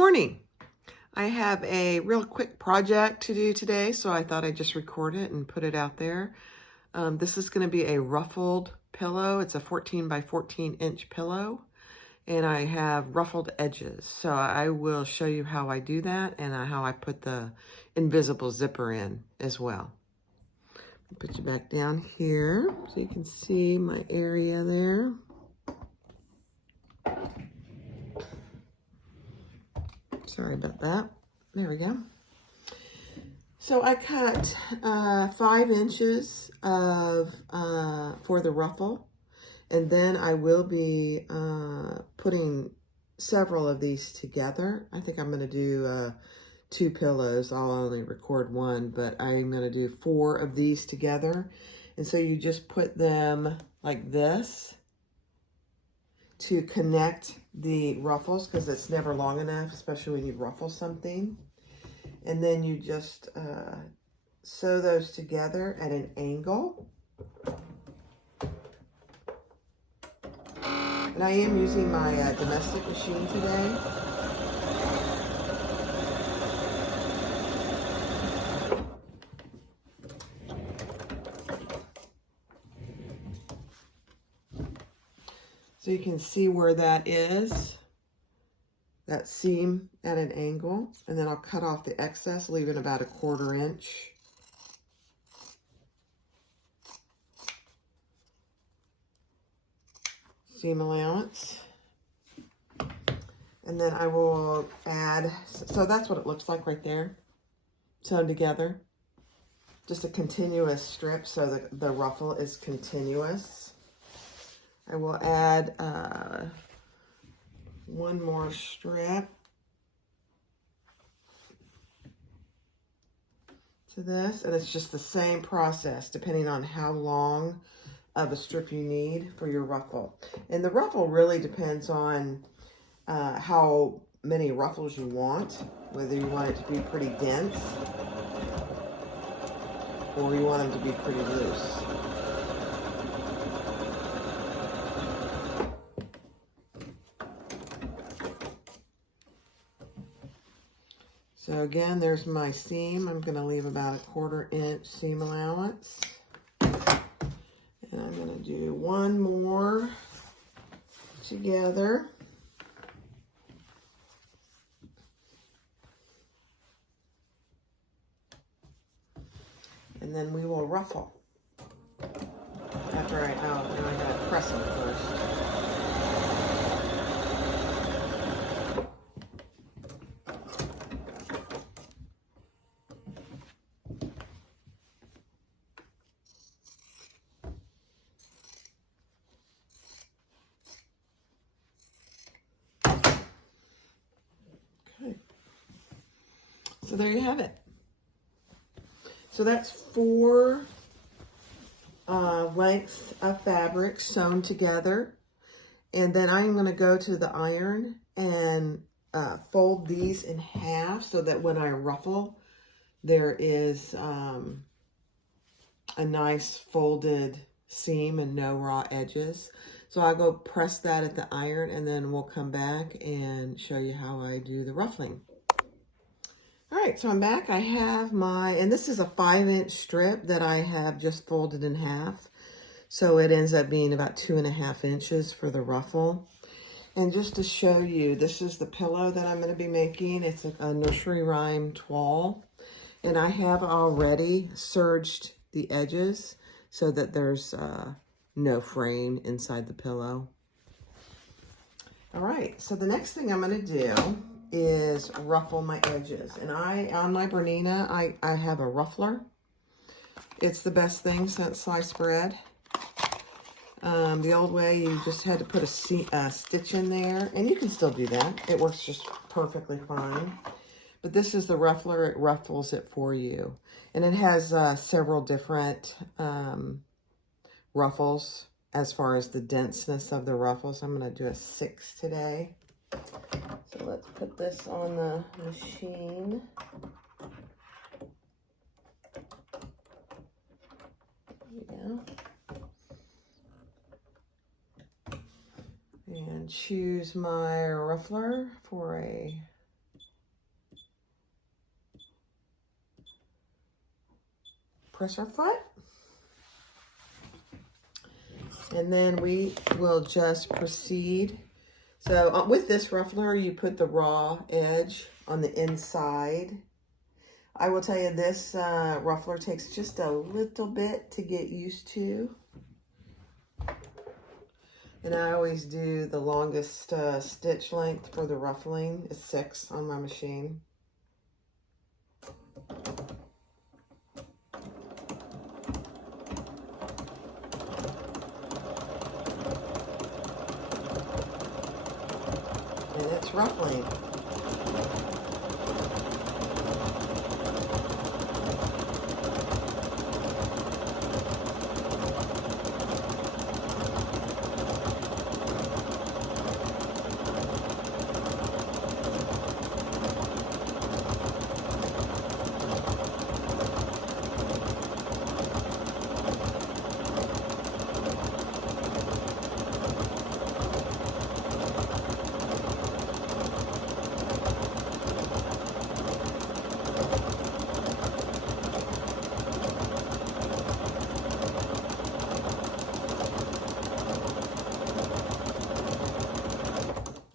morning. I have a real quick project to do today, so I thought I'd just record it and put it out there. This is going to be a ruffled pillow. It's a 14 by 14 inch pillow, and I have ruffled edges. So I will show you how I do that and how I put the invisible zipper in as well. Put you back down here so you can see my area there. Sorry about that. There we go. So I cut 5 inches of for the ruffle, and then I will be putting several of these together. I think I'm going to do 2 pillows. I'll only record one, but I'm going to do 4 of these together. And so you just put them like this to connect the ruffles, because it's never long enough, especially when you ruffle something. And then you just sew those together at an angle. And I am using my domestic machine today. So you can see where that is, that seam at an angle. And then I'll cut off the excess, leaving about 1/4 inch. Seam allowance. And then I will add, so that's what it looks like right there, sewn together. Just a continuous strip so that the ruffle is continuous. I will add 1 more strip to this, and it's just the same process depending on how long of a strip you need for your ruffle. And the ruffle really depends on how many ruffles you want, whether you want it to be pretty dense or you want them to be pretty loose. So again, there's my seam. I'm going to leave about 1/4 inch seam allowance. And I'm going to do 1 more together. And then we will ruffle. After I got to press them first. So there you have it. So that's 4 lengths of fabric sewn together. And then I'm going to go to the iron and fold these in half so that when I ruffle, there is a nice folded seam and no raw edges. So I'll go press that at the iron, and then we'll come back and show you how I do the ruffling. All right, so I'm back. I have my, and this is a 5-inch strip that I have just folded in half. So it ends up being about 2.5 inches for the ruffle. And just to show you, this is the pillow that I'm going to be making. It's a nursery rhyme toile. And I have already serged the edges so that there's no fraying inside the pillow. All right, so the next thing I'm going to do is ruffle my edges. And on my Bernina, I have a ruffler. It's the best thing since sliced bread. The old way, you just had to put a stitch in there, and you can still do that. It works just perfectly fine. But this is the ruffler. It ruffles it for you. And it has several different ruffles as far as the denseness of the ruffles. I'm going to do a 6 today. So let's put this on the machine. There we go. And choose my ruffler for a press our foot. And then we will just proceed. So with this ruffler, you put the raw edge on the inside. I will tell you this ruffler takes just a little bit to get used to. And I always do the longest stitch length for the ruffling is 6 on my machine. And it's ruffling.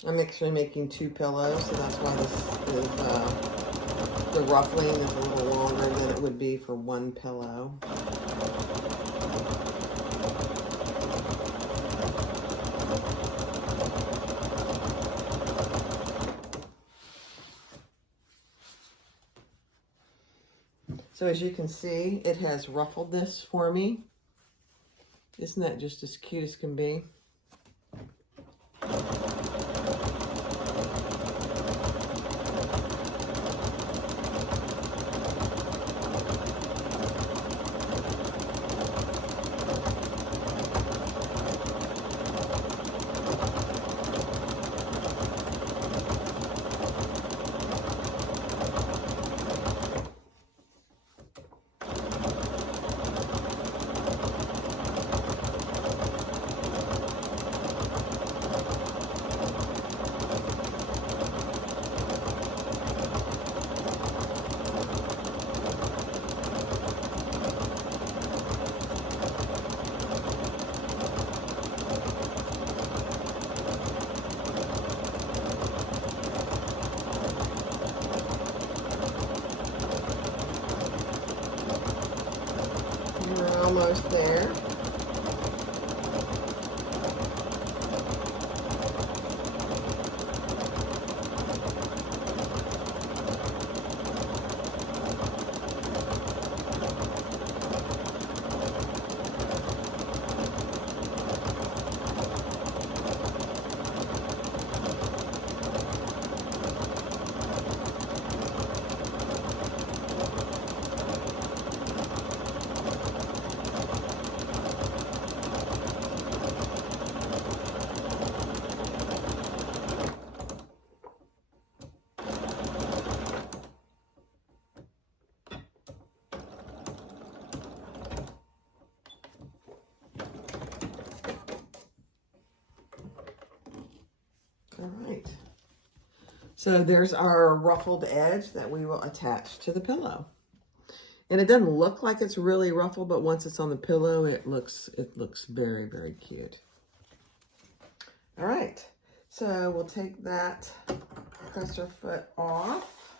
I'm actually making 2 pillows, so that's why this is, the ruffling is a little longer than it would be for 1 pillow. So as you can see, it has ruffled this for me. Isn't that just as cute as can be? We're almost there. All right. So there's our ruffled edge that we will attach to the pillow. And it doesn't look like it's really ruffled, but once it's on the pillow, it looks very, very cute. All right. So we'll take that presser foot off.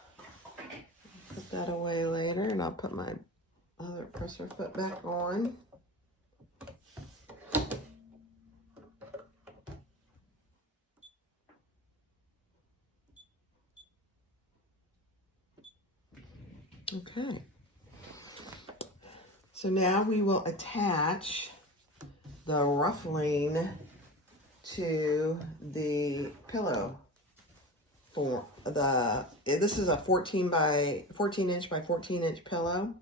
Put that away later, and I'll put my other presser foot back on. Okay. So now we will attach the ruffling to the pillow. For this is a 14 inch by 14 inch pillow,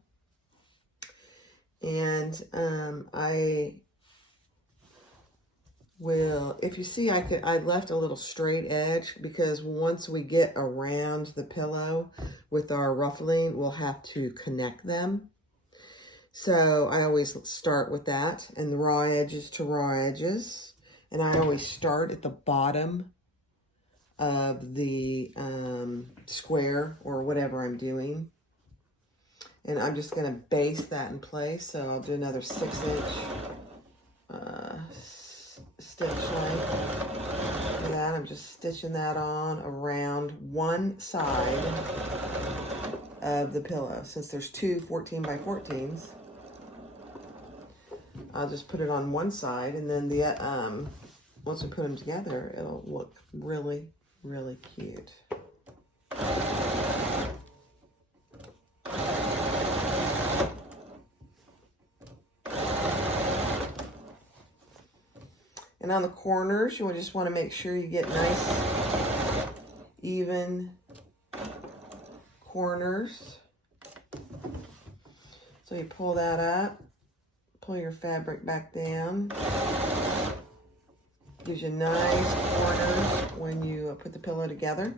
and I will, if you see, I left a little straight edge because once we get around the pillow with our ruffling, we'll have to connect them. So I always start with that, and the raw edges to raw edges, and I always start at the bottom of the square or whatever I'm doing. And I'm just going to base that in place. So I'll do another 6-inch stitch length for that. I'm just stitching that on around one side of the pillow. Since there's two 14 by 14s, I'll just put it on one side, and then the once we put them together, it'll look really, really cute. And on the corners, you just want to make sure you get nice, even corners. So you pull that up, pull your fabric back down. Gives you nice corners when you put the pillow together.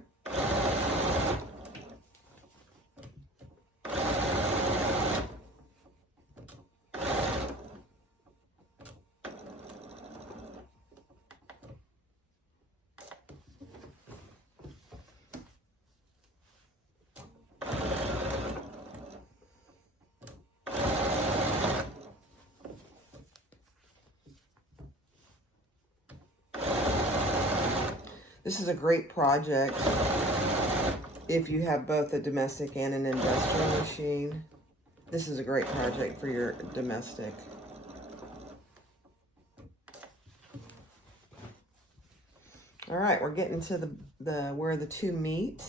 This is a great project if you have both a domestic and an industrial machine. This is a great project for your domestic. All right, we're getting to the where the two meet.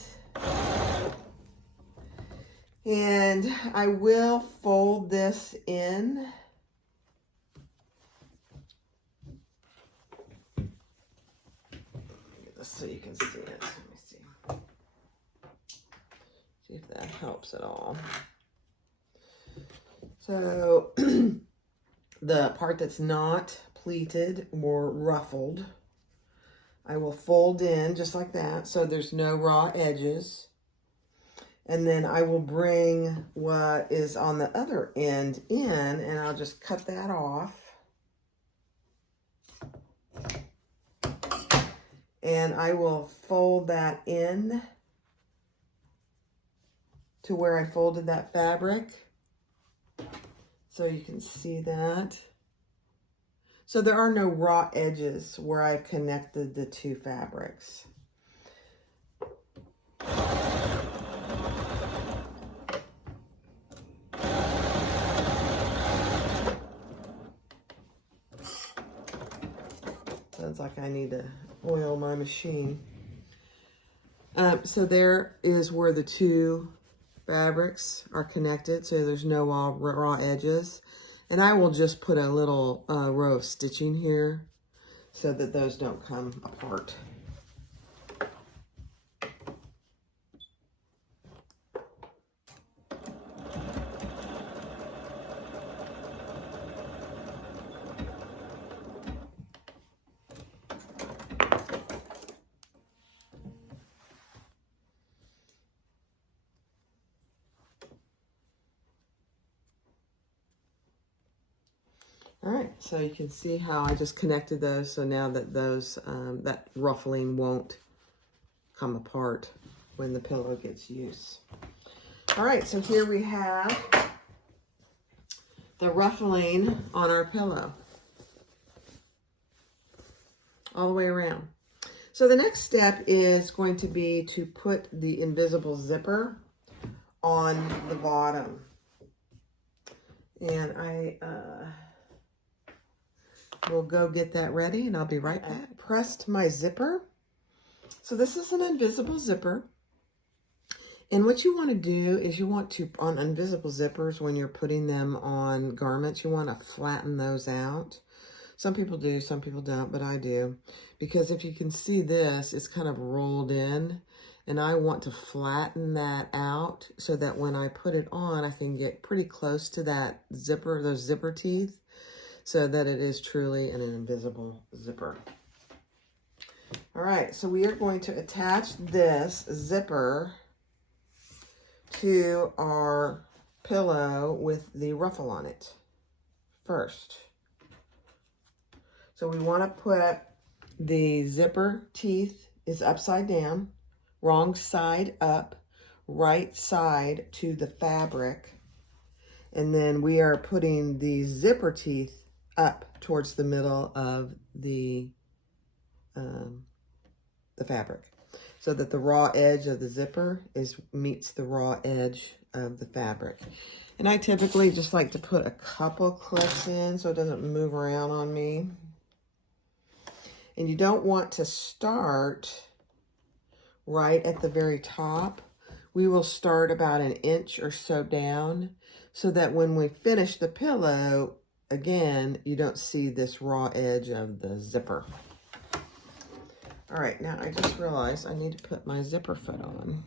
And I will fold this in. So you can see it. Let me see. See if that helps at all. So the part that's not pleated or ruffled, I will fold in just like that, so there's no raw edges. And then I will bring what is on the other end in, and I'll just cut that off. And I will fold that in to where I folded that fabric. So you can see that. So there are no raw edges where I've connected the two fabrics. Sounds like I need to oil my machine. So there is where the two fabrics are connected, so there's no raw edges. And I will just put a little row of stitching here so that those don't come apart. All right, so you can see how I just connected those, so now that those, that ruffling won't come apart when the pillow gets used. All right, so here we have the ruffling on our pillow all the way around. So the next step is going to be to put the invisible zipper on the bottom. And I will go get that ready, and I'll be right back. I pressed my zipper. So this is an invisible zipper. And what you want to do is you want to, on invisible zippers, when you're putting them on garments, you want to flatten those out. Some people do, some people don't, but I do. Because if you can see this, it's kind of rolled in. And I want to flatten that out so that when I put it on, I can get pretty close to that zipper, those zipper teeth, so that it is truly an invisible zipper. All right, so we are going to attach this zipper to our pillow with the ruffle on it first. So we want to put the zipper teeth is upside down, wrong side up, right side to the fabric, And then we are putting the zipper teeth up towards the middle of the fabric, so that the raw edge of the zipper meets the raw edge of the fabric. And I typically just like to put a couple clips in so it doesn't move around on me. And you don't want to start right at the very top. We will start about an inch or so down so that when we finish the pillow, again, you don't see this raw edge of the zipper. All right, now I just realized I need to put my zipper foot on.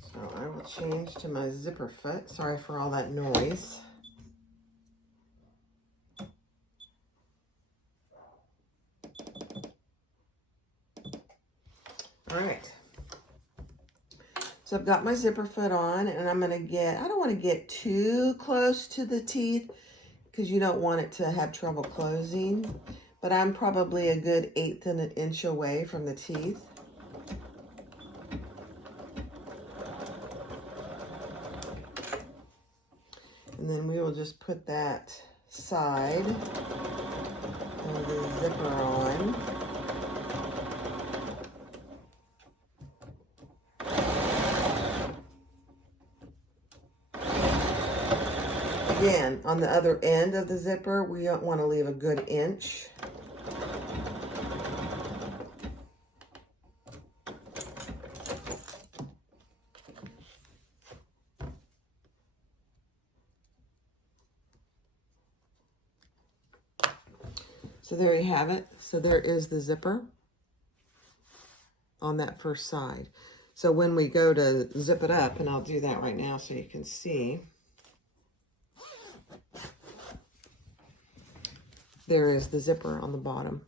So I will change to my zipper foot. Sorry for all that noise. All right. So I've got my zipper foot on, and I'm going to I don't want to get too close to the teeth because you don't want it to have trouble closing, but I'm probably a good 1/8 of an inch away from the teeth. And then we will just put that side of the zipper on. Again, on the other end of the zipper, we don't want to leave a good inch. So there you have it. So there is the zipper on that first side. So when we go to zip it up, and I'll do that right now so you can see, there is the zipper on the bottom.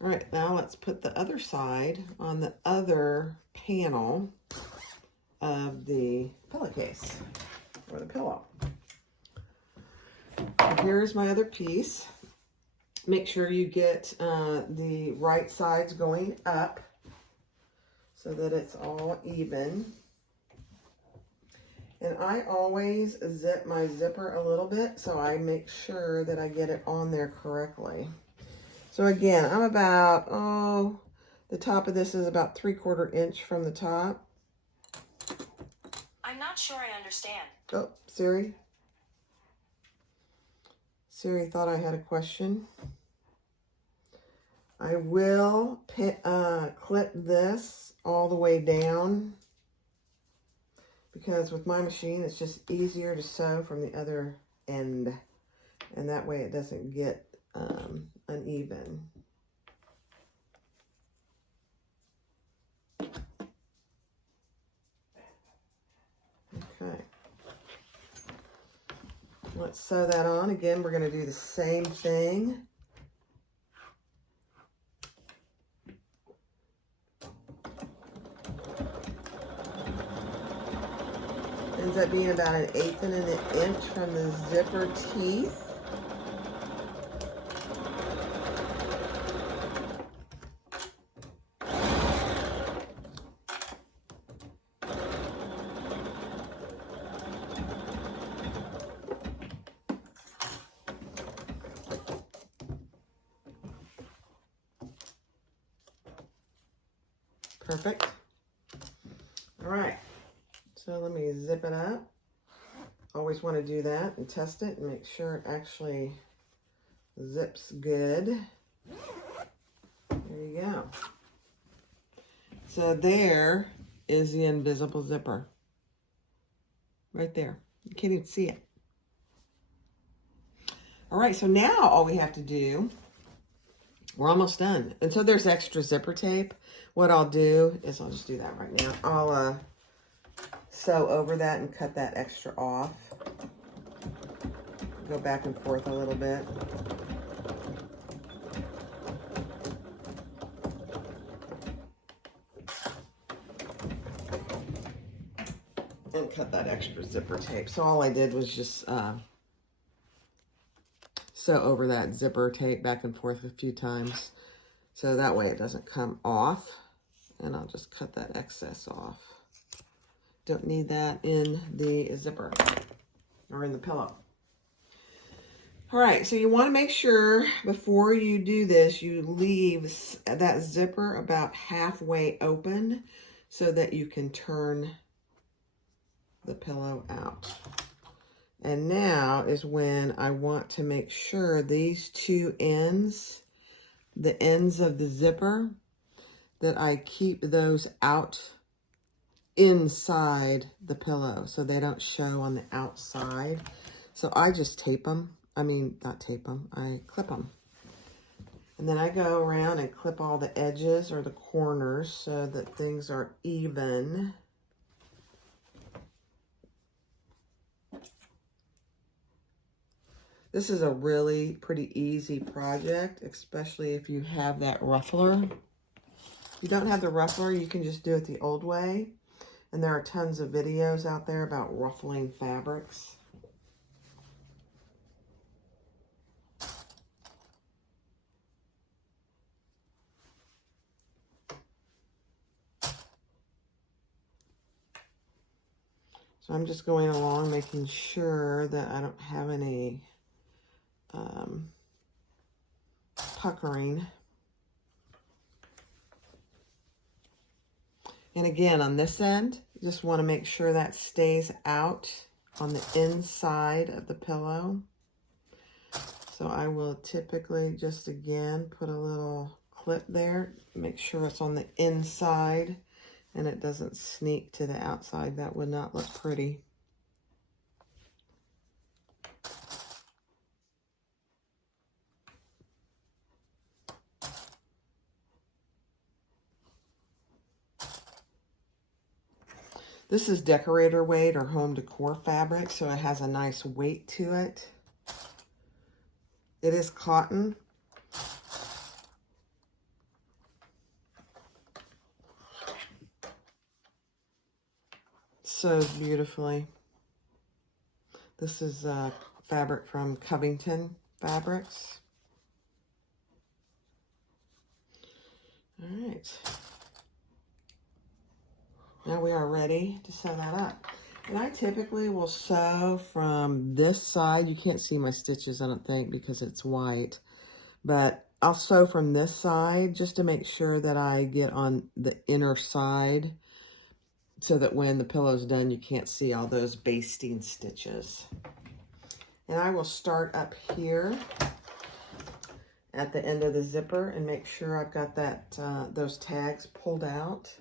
All right, now let's put the other side on the other panel of the pillowcase, or the pillow. So here's my other piece. Make sure you get the right sides going up so that it's all even. And I always zip my zipper a little bit so I make sure that I get it on there correctly. So again, I'm about, the top of this is about 3/4 inch from the top. I'm not sure I understand. Oh, Siri. Siri thought I had a question. I will clip this all the way down because with my machine, it's just easier to sew from the other end. And that way it doesn't get uneven. Okay. Let's sew that on. Again, we're going to do the same thing. Ends up being about an 1/8 of an inch from the zipper teeth. Perfect. All right. So let me zip it up. Always want to do that and test it and make sure it actually zips good. There you go. So there is the invisible zipper. Right there. You can't even see it. All right, so now all we have to do, we're almost done. And so there's extra zipper tape. What I'll do is, I'll just do that right now. I'll sew over that and cut that extra off. Go back and forth a little bit. And cut that extra zipper tape. So all I did was just sew over that zipper tape back and forth a few times so that way it doesn't come off. And I'll just cut that excess off. Don't need that in the zipper or in the pillow. All right, so you want to make sure before you do this, you leave that zipper about halfway open so that you can turn the pillow out. And now is when I want to make sure these two ends, the ends of the zipper, that I keep those out inside the pillow so they don't show on the outside. So I just tape them. I mean, not tape them, I clip them. And then I go around and clip all the edges or the corners so that things are even. This is a really pretty easy project, especially if you have that ruffler. If you don't have the ruffler, you can just do it the old way. And there are tons of videos out there about ruffling fabrics. So I'm just going along making sure that I don't have any puckering. And again, on this end, you just want to make sure that stays out on the inside of the pillow. So I will typically just again put a little clip there, make sure it's on the inside and it doesn't sneak to the outside. That would not look pretty. This is decorator weight or home decor fabric, so it has a nice weight to it. It is cotton. Sews beautifully. This is fabric from Covington Fabrics. All right. Now we are ready to sew that up. And I typically will sew from this side. You can't see my stitches, I don't think, because it's white. But I'll sew from this side just to make sure that I get on the inner side so that when the pillow's done, you can't see all those basting stitches. And I will start up here at the end of the zipper and make sure I've got that those tags pulled out.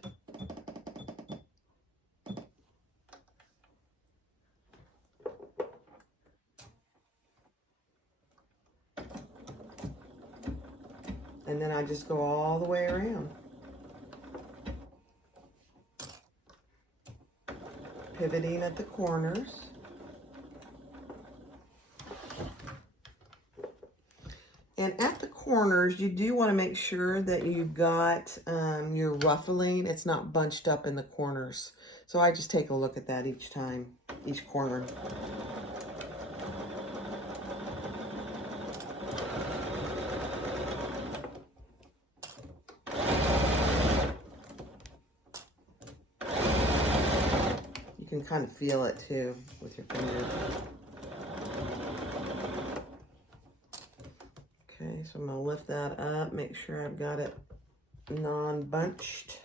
And then I just go all the way around. Pivoting at the corners. And at the corners, you do want to make sure that you've got your ruffling. It's not bunched up in the corners. So I just take a look at that each time, each corner. You can kind of feel it too with your fingers. Okay, so I'm going to lift that up, make sure I've got it non-bunched.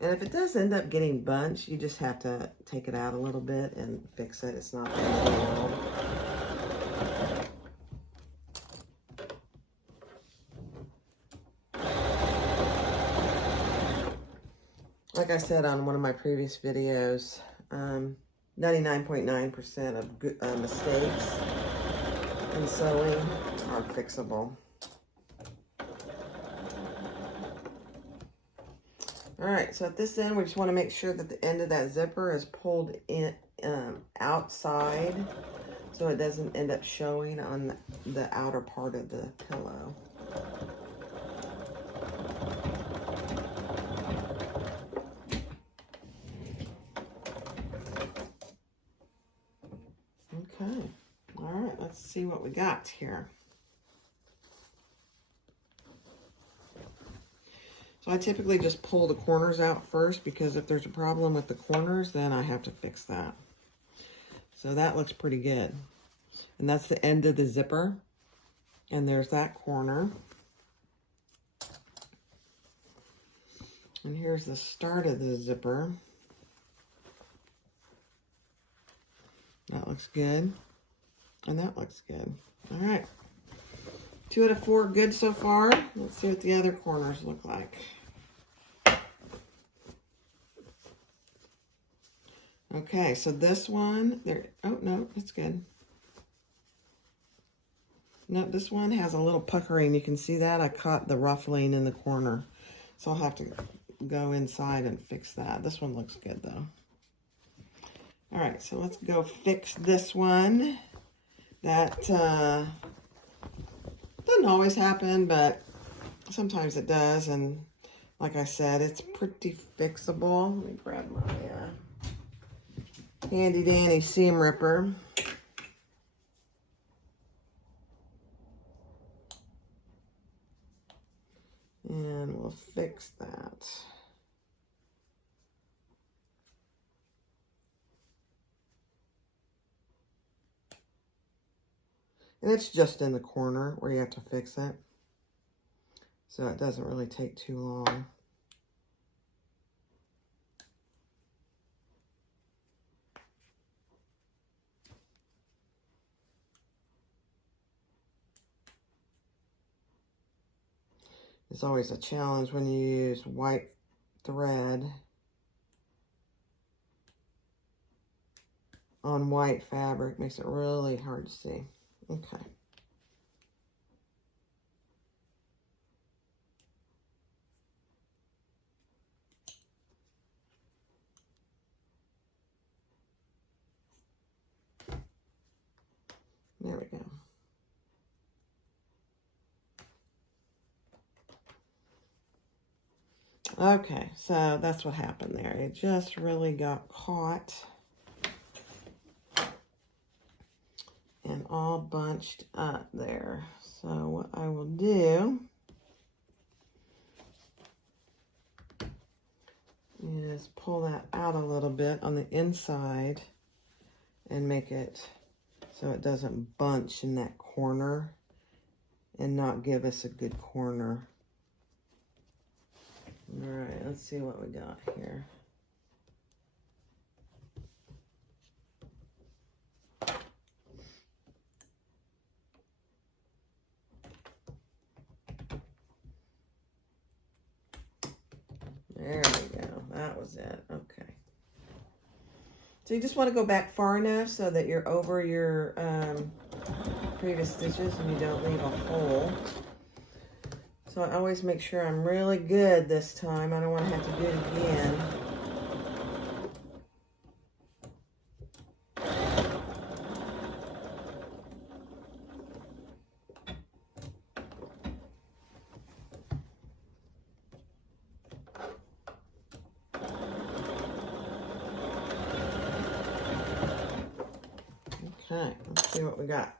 And if it does end up getting bunched, you just have to take it out a little bit and fix it. It's not the end of the world. I said on one of my previous videos, 99.9% of good, mistakes in sewing are fixable. All right, so at this end, we just want to make sure that the end of that zipper is pulled in outside, so it doesn't end up showing on the outer part of the pillow. Okay, all right, let's see what we got here. So I typically just pull the corners out first, because if there's a problem with the corners, then I have to fix that. So that looks pretty good. And that's the end of the zipper. And there's that corner. And here's the start of the zipper. That looks good. And that looks good. All right. 2 out of 4 good so far. Let's see what the other corners look like. Okay, so this one, there, oh no, it's good. No, this one has a little puckering. You can see that. I caught the ruffling in the corner. So I'll have to go inside and fix that. This one looks good though. All right, so let's go fix this one. That doesn't always happen, but sometimes it does. And like I said, it's pretty fixable. Let me grab my handy dandy seam ripper. And we'll fix that. And it's just in the corner where you have to fix it. So it doesn't really take too long. It's always a challenge when you use white thread on white fabric. Makes it really hard to see. Okay. There we go. Okay, so that's what happened there. It just really got caught and all bunched up there. So what I will do is pull that out a little bit on the inside and make it so it doesn't bunch in that corner and not give us a good corner. All right, let's see what we got here. There we go. That was it. Okay. So you just want to go back far enough so that you're over your previous stitches and you don't leave a hole. So I always make sure I'm really good this time. I don't want to have to do it again. Okay, let's see what we got.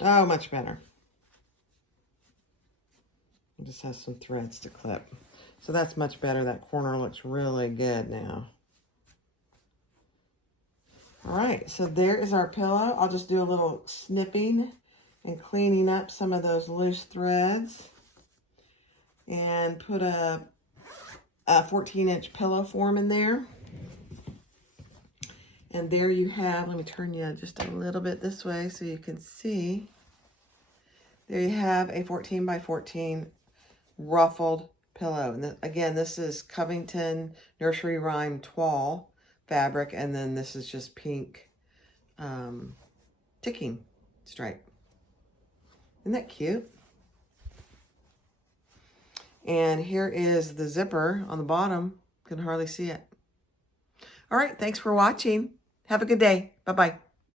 Oh, much better. It just has some threads to clip. So that's much better. That corner looks really good now. All right, so there is our pillow. I'll just do a little snipping and cleaning up some of those loose threads and put a 14-inch pillow form in there. And there you have, let me turn you just a little bit this way so you can see. There you have a 14 by 14 ruffled pillow. And again, this is Covington Nursery Rhyme Toile fabric, and then this is just pink ticking stripe. Isn't that cute? And here is the zipper on the bottom. You can hardly see it. All right, thanks for watching. Have a good day. Bye-bye.